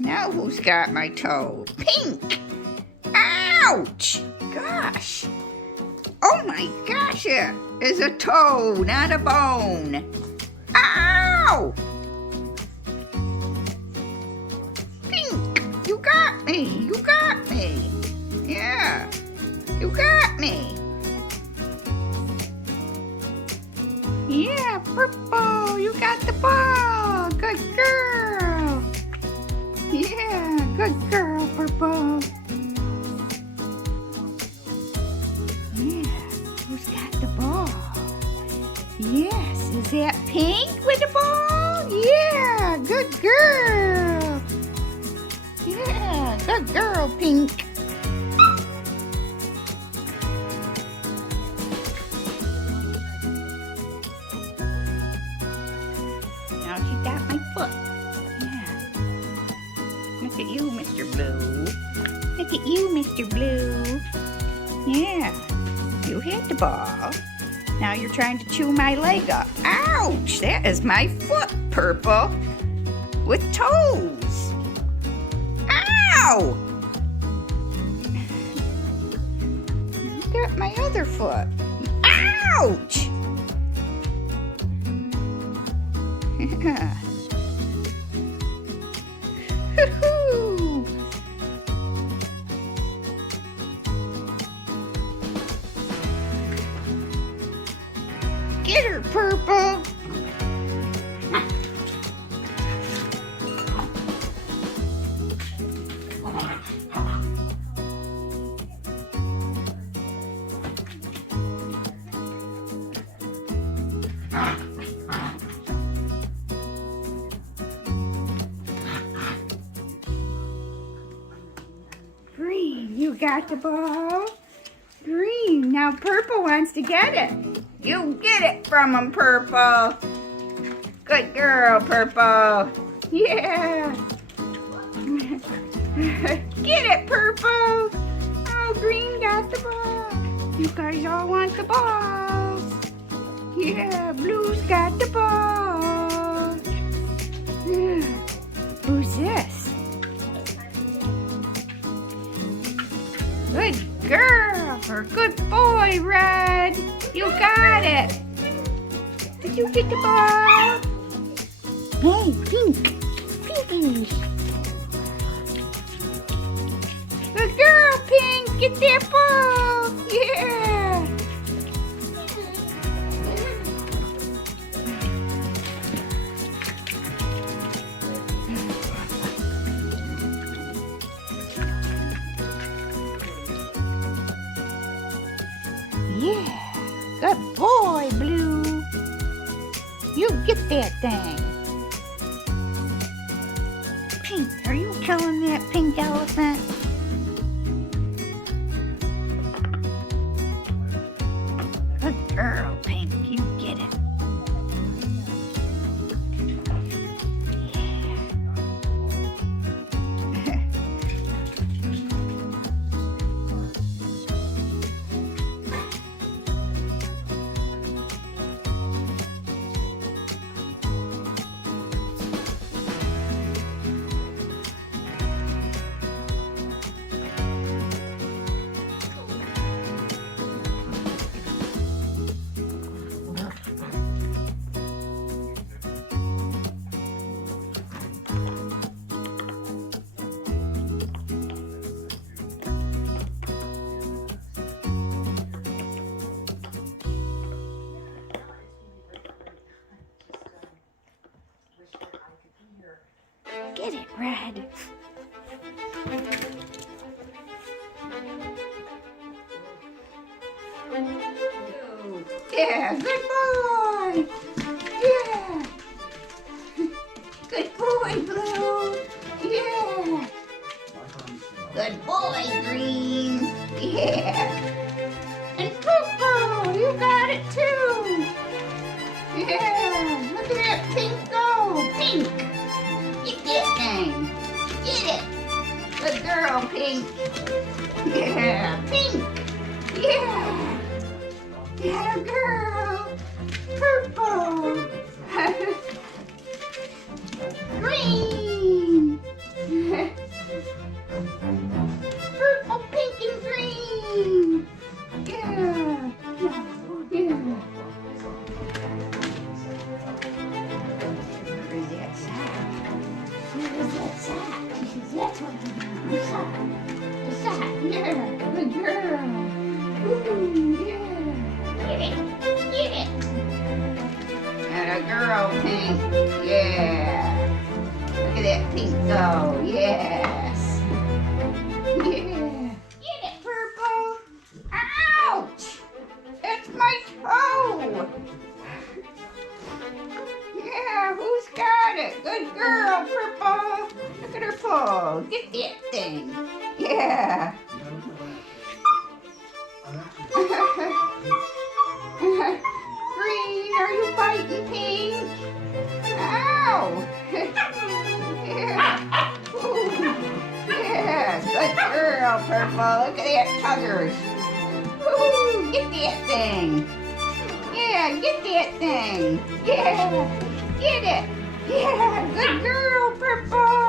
Now who's got my toe? Pink! Ouch! Gosh! Oh my gosh, it is a toe, not a bone. Ow! Pink, you got me, you got me. Yeah, you got me. Yeah, Purple, you got the ball. Good girl. Yeah, good girl, Purple. Yeah, who's got the ball? Yes, is that Pink with the ball? Yeah, good girl. Yeah, good girl, Pink. Now she got my foot. Yeah. Look at you, Mr. Blue. Look at you, Mr. Blue. Yeah. You hit the ball. Now you're trying to chew my leg up. Ouch! That is my foot, Purple. With toes. Ow! You got my other foot. Ouch! Yeah. Hoo-hoo! Get her, Purple! Green, you got the ball. Green, now Purple wants to get it. You get it from him, Purple. Good girl, Purple. Yeah. Get it, Purple. Oh, Green got the ball. You guys all want the balls. Yeah, Blue's got the ball. Yeah. Who's this? Good girl, or good boy, Red. You got it. Did you get the ball? Hey, Pink. Pinky. Good girl, Pink. Get that ball. Yeah. Yeah, good boy, Blue. You get that thing. Pink, are you killing that pink elephant? Good girl, Pink, you get it. Get it, Red. Yeah, good boy. Yeah. Good boy, Blue. Yeah. Good boy, Green. Yeah. And Purple, you got it too. Yeah. Look at that pink go. Pink. Get that thing. Get it. Good girl, Pink. Yeah, Pink. Yeah. Yeah, girl. Purple. Green. says, that's that. She says, that's what I'm doing. It's that. Yeah, good girl. Ooh, yeah. Get it. Get it. And a girl pink. Yeah. Look at that pink go. Yes. Yeah. Get it, Purple. Ouch. That's my toe. Yeah, who's got it? Good girl, Purple. Look at her paw. Get that thing. Yeah. Green, are you biting Pink? Ow. Yeah. Ooh. Yeah, good girl, Purple. Look at that tuggers. Ooh, get that thing. Yeah, get that thing. Yeah. Get it! Yeah, good girl, Purple!